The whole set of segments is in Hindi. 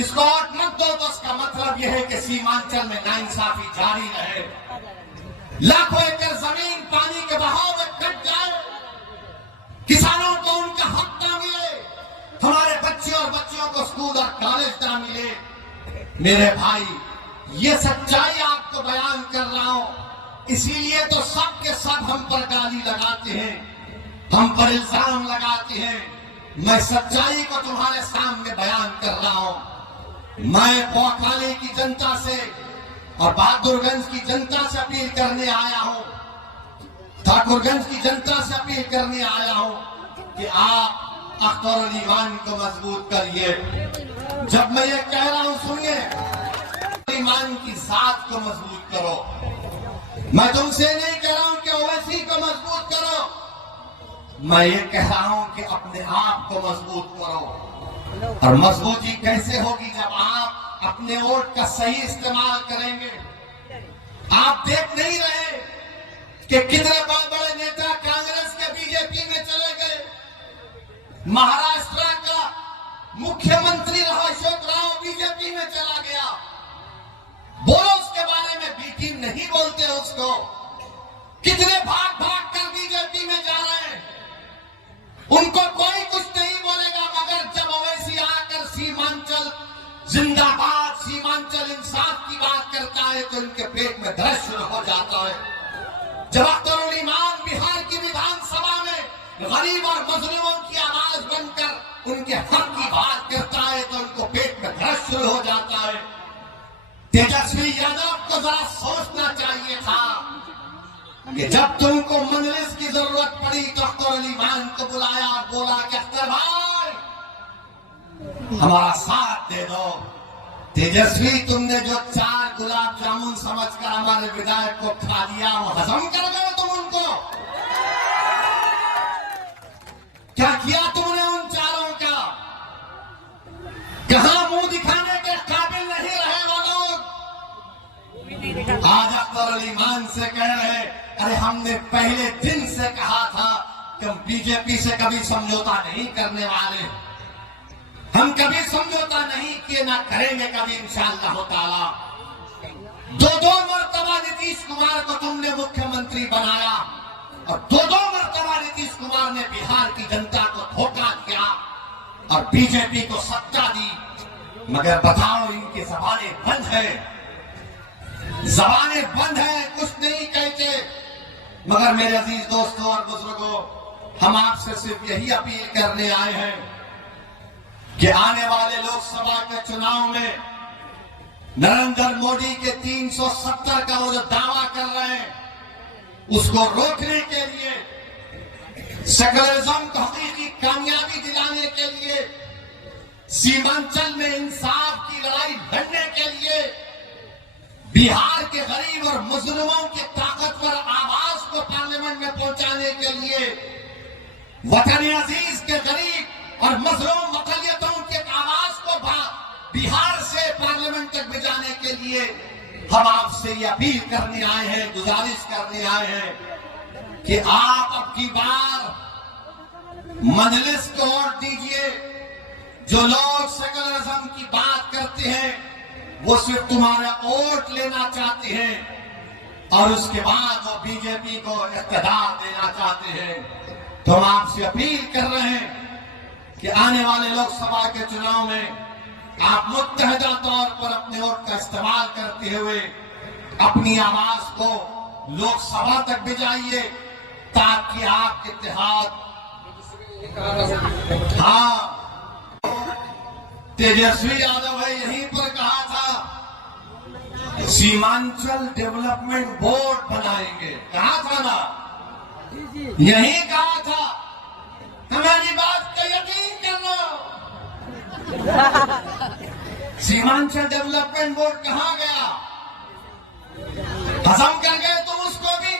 इसको वोट मत दो तो उसका मतलब यह है कि सीमांचल में नाइंसाफी जारी रहे, लाखों एकड़ जमीन पानी के बहाव में कट जाए, किसानों को उनका हक ना मिले, हमारे बच्चे और बच्चियों को स्कूल और कॉलेज ना मिले। मेरे भाई, ये सच्चाई आपको बयान कर रहा हूं, इसीलिए तो सब के सब हम पर गाली लगाते हैं, हम पर इल्जाम लगाते हैं। मैं सच्चाई को तुम्हारे सामने बयान कर रहा हूं। मैं पौखाने की जनता से और बहादुरगंज की जनता से अपील करने आया हूं, ठाकुरगंज की जनता से अपील करने आया हूं कि आप अख्तर अली खान को मजबूत करिए। जब मैं ये कह रहा हूं, सुनिए, ईमान की साथ को मजबूत करो। मैं तुमसे नहीं कह रहा हूं कि ओवैसी को मजबूत करो, मैं ये कह रहा हूं कि अपने आप को मजबूत करो। और मजबूती कैसे होगी? जब आप अपने वोट का सही इस्तेमाल करेंगे। आप देख नहीं रहे कि कितने बहुत बड़े नेता कांग्रेस के बीजेपी में चले गए। महाराष्ट्र का मुख्यमंत्री रहा अशोक राव बीजेपी में चला गया। बोलो उसके बारे में, बीटी नहीं बोलते उसको। कितने भाग भाग कर बीजेपी में जा रहे हैं, उनको कोई कुछ नहीं बोलेगा। मगर जब ओवैसी आकर सीमांचल जिंदाबाद, सीमांचल इंसाफ की बात करता है तो उनके पेट में दर्द शुरू हो जाता है। जब अख्तर उल इमान बिहार की विधानसभा में गरीब और मजलूमों की आवाज बनकर उनके हक की बात करता है तो उनको पेट में दर्द शुरू हो जाता है। तेजस्वी यादव को जरा सोचना चाहिए था कि जब तुमको मजलिस की जरूरत पड़ी तो अख्तर अली खान को बुलाया और बोला कि अख्तर भाई हमारा साथ दे दो। तेजस्वी, तुमने जो 4 गुलाब जामुन समझकर हमारे विधायक को खा दिया, वो हजम कर गए तुम उनको? क्या किया तुमने उन 4 का? कहां मुंह दिखाने के काबिल नहीं रहे वो लोग? आज अख्तर अली खान से कह रहे, अरे हमने पहले दिन से कहा था कि हम बीजेपी से कभी समझौता नहीं करने वाले, हम कभी समझौता नहीं किए, ना करेंगे कभी इंशाअल्लाह ताला। 2 मरतबा नीतीश कुमार को तुमने मुख्यमंत्री बनाया और 2 मरतबा नीतीश कुमार ने बिहार की जनता को धोखा किया और बीजेपी को सत्ता दी। मगर बताओ, इनकी जबानें बंद है, जबानें बंद है, कुछ नहीं कहते। मगर मेरे अजीज दोस्तों और बुजुर्गों, हम आपसे सिर्फ यही अपील करने आए हैं कि आने वाले लोकसभा के चुनाव में नरेंद्र मोदी के 370 का वो जो दावा कर रहे हैं, उसको रोकने के लिए, सेकुलरिज्म को हकीकी कामयाबी दिलाने के लिए, सीमांचल में इंसाफ की लड़ाई लड़ने के लिए, बिहार के गरीब और मुजरिमों की ताकतवर आवाज को पार्लियामेंट में पहुंचाने के लिए, वतन अजीज के गरीब और मजलूम अकलियतों की आवाज को बिहार से पार्लियामेंट तक भिजाने के लिए हम आपसे ये अपील करने आए हैं, गुजारिश करने आए हैं कि आप अब की बार मजलिस को वोट दीजिए। जो लोग सेकुलरिज्म की बात करते हैं वो सिर्फ तुम्हारा वोट लेना चाहते हैं और उसके बाद वो बीजेपी को इख्तियार देना चाहते हैं। तो हम आपसे अपील कर रहे हैं कि आने वाले लोकसभा के चुनाव में आप मुत्तहदा तौर पर अपने वोट का इस्तेमाल करते हुए अपनी आवाज को लोकसभा तक भिजाइए ताकि आप इत्तेहाद, हाँ, तेजस्वी यादव है यहीं पर कहा था सीमांचल डेवलपमेंट बोर्ड बनाएंगे, कहा था ना, यही कहा था। हमारी बात का यकीन करना। सीमांचल डेवलपमेंट बोर्ड कहां गया? खत्म कर गए तुम उसको भी।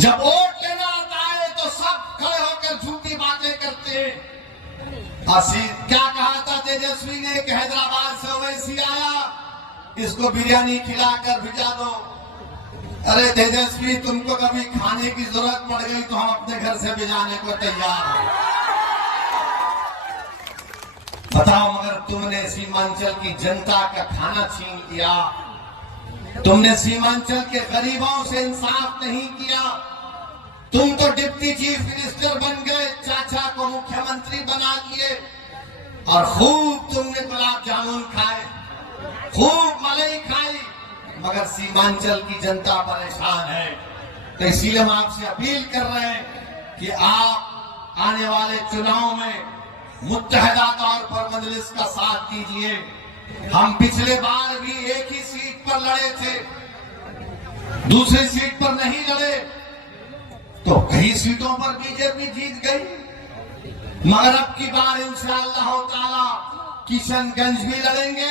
जब वोट लेना आता है तो सब खड़े होकर झूठी बातें करते हैं। क्या कहा था तेजस्वी ने कि हैदराबाद से ओवैसी आया, इसको बिरयानी खिलाकर भिजा दो। अरे तेजस्वी, तुमको कभी खाने की जरूरत पड़ गई तो हम अपने घर से भिजाने को तैयार हैं। बताओ, मगर तुमने सीमांचल की जनता का खाना छीन लिया, तुमने सीमांचल के गरीबों से इंसाफ नहीं किया। तुम तो डिप्टी चीफ मिनिस्टर बन गए, चाचा को मुख्यमंत्री बना लिए और खूब तुमने गुलाब जामुन खाए, खूब मलाई खाई, मगर सीमांचल की जनता परेशान है। तो इसीलिए हम आपसे अपील कर रहे हैं कि आप आने वाले चुनाव में मुत्तहदा तौर पर मजलिस का साथ दीजिए। हम पिछले बार भी एक ही सीट पर लड़े थे, दूसरी सीट पर नहीं लड़े, तो कई सीटों पर बीजेपी जीत गई, मगर अब की बार इंशाअल्लाह ताला किशनगंज भी लड़ेंगे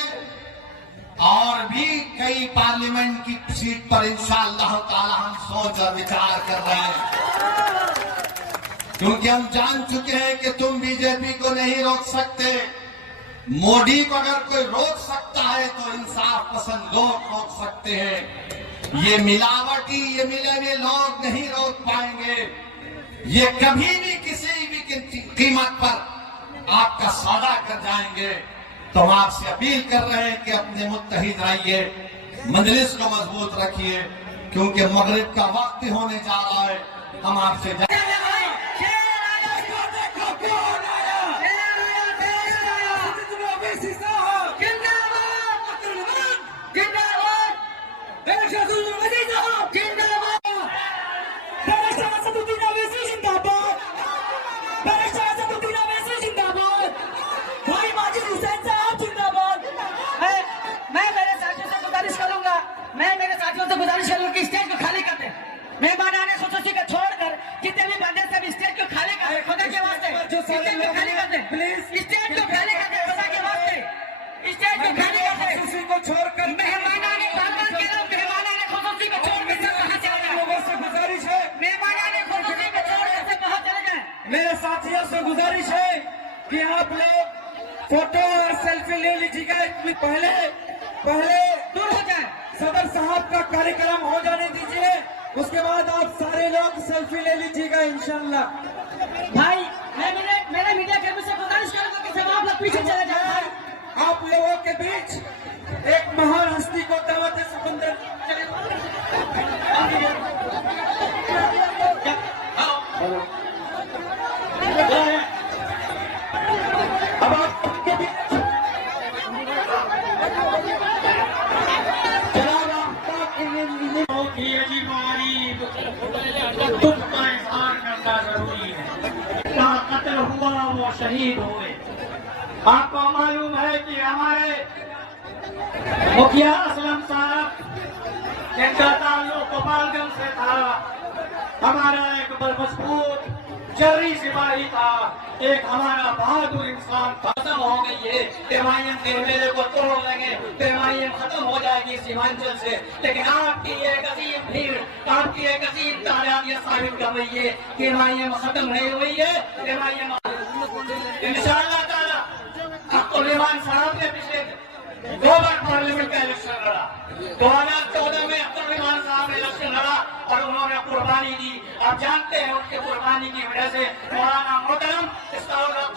और भी कई पार्लियामेंट की सीट पर इंशाअल्लाह ताला हम सोच और विचार कर रहे हैं, क्योंकि हम जान चुके हैं कि तुम बीजेपी को नहीं रोक सकते। मोदी को अगर कोई रोक सकता है तो इंसाफ पसंद लोग रोक सकते हैं। ये मिलावटी, ये मिले हुए लोग नहीं रोक पाएंगे। ये कभी भी किसी भी कीमत पर आपका सौदा कर जाएंगे। तो हम आपसे अपील कर रहे हैं कि अपने मुत्तहिद रहिए, मजलिस को मजबूत रखिए, क्योंकि मगरिब का वक्त होने जा रहा है। हम आपसे गुजारिश करूँ कि स्टेज को खाली कर दे। मेहमान आने खुसूसी को छोड़कर जितने भी बंदे सब स्टेज को खाली कर दे, खुदा के वास्ते स्टेज को खाली कर दे, प्लीज स्टेज को खाली कर दे, खुदा के वास्ते स्टेज को खाली कर दे। खुसूसी को छोड़कर मेहमान आने बार-बार कह रहा हूं, मेहमान आने खुसूसी को छोड़ के सब कहां चले जाए। लोगों से गुजारिश है, मेहमान आने खुसूसी को छोड़ के सब कहां चले जाए। मेरे साथियों से गुजारिश है कि आप लोग फोटो और सेल्फी ले लीजिएगा। पहले दूर हो जाए, सदर साहब का कार्यक्रम हो जाने दीजिए, उसके बाद आप सारे लोग सेल्फी ले लीजिएगा इंशाल्लाह। भाई मेरे मीडिया कर्मी से गुजारिश करूंगा कि सब आप लोग पीछे चले जाए। आप लोगों के बीच एक महान हस्ती को दावत समंदर अब आपके बीच तुम का एहसान करना जरूरी है। जहाँ कत्ल हुआ वो शहीद हुए। आपको मालूम है कि हमारे मुखिया असलम साहब, इनका ताल्लुक गोपालगंज से था। हमारा एक मजबूत जर्री सिपाही था, एक हमारा बहादुर इंसान था। खत्म हो गई है, एमआईएम के मेले को तोड़ देंगे, एमआईएम खत्म हो जाएगी सीमांचल से। लेकिन आपकी एक अजीम भीड़, आपकी एक अजीम तादाद ये साबित कर रही है कि एमआईएम खत्म नहीं हुई है। एमआईएम इंशाअल्लाह ताला अब्दुल साहब ने पिछले 2 बार पार्लियामेंट का इलेक्शन लड़ा। 2014 में अब्दुल साहब ने इलेक्शन लड़ा और उन्होंने कुर्बानी दी। आप जानते हैं उनकी कुर्बानी की वजह से मौलाना मोहतरम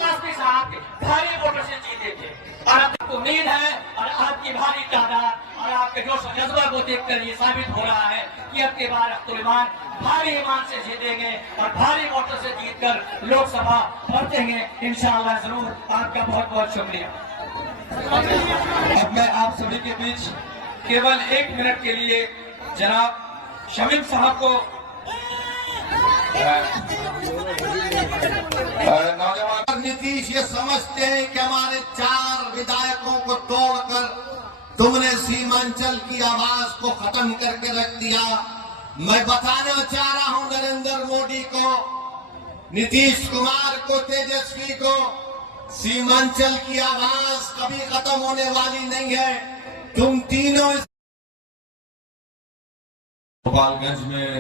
कासमी साहब भारी वोटों से जीते थे। और आपको उम्मीद है और आपकी भारी तादाद और आपके जोश और जज्बा को देखकर ये साबित हो रहा है कि अब के बार अब्दुल भारी ईमान से जीतेंगे और भारी वोटों से जीतकर लोकसभा पहुंचेंगे इंशाअल्लाह जरूर। आपका बहुत बहुत शुक्रिया। अब मैं आप सभी के बीच केवल 1 मिनट के लिए जनाब शमीम साहब को नौजवान नीतीश ये समझते हैं कि हमारे 4 विधायकों को तोड़कर तुमने सीमांचल की आवाज को खत्म करके रख दिया। मैं बताना चाह रहा हूं नरेंद्र मोदी को, नीतीश कुमार को, तेजस्वी को, सीमांचल की आवाज कभी खत्म होने वाली नहीं है। तुम तीनों गोपालगंज में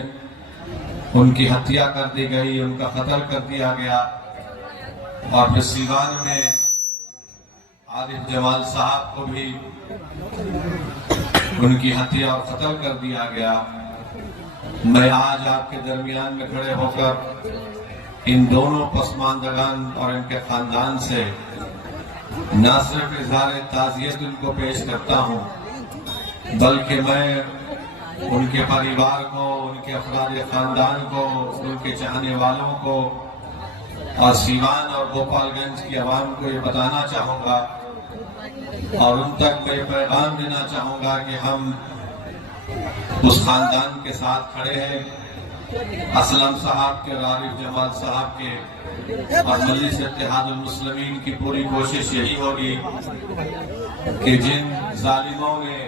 उनकी हत्या कर दी गई, उनका कत्ल कर दिया गया और फिर सीवान में आरिफ जमाल साहब को भी उनकी हत्या और कत्ल कर दिया गया। मैं आज आपके दरमियान में खड़े होकर इन दोनों पसमानदगान और इनके खानदान से न सिर्फ इजहार ताज़ियत उनको पेश करता हूँ, बल्कि मैं उनके परिवार को, उनके अफराद खानदान को, उनके चाहने वालों को और सीवान और गोपालगंज की आवाम को ये बताना चाहूँगा और उन तक मैं पैगाम देना चाहूँगा कि हम उस खानदान के साथ खड़े हैं। असलम साहब के और आरिफ जमाल साहब के और मजलिस इत्तेहादुल मुस्लिमीन की पूरी कोशिश यही होगी कि जिन जालिमों ने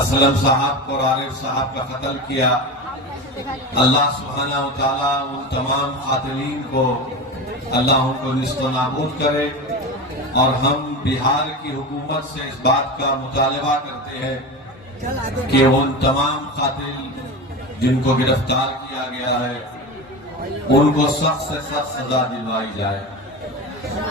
असलम साहब को और आरिफ साहब का कत्ल किया, अल्लाह सुब्हानहू व तआला उन तमाम कातिलीन को अल्लाह उनको निस्तो नाबूद करे। और हम बिहार की हुकूमत से इस बात का मुतालबा करते हैं कि उन तमाम कातिल जिनको गिरफ्तार किया गया है उनको सख्त से सख्त सजा दिलवाई जाए।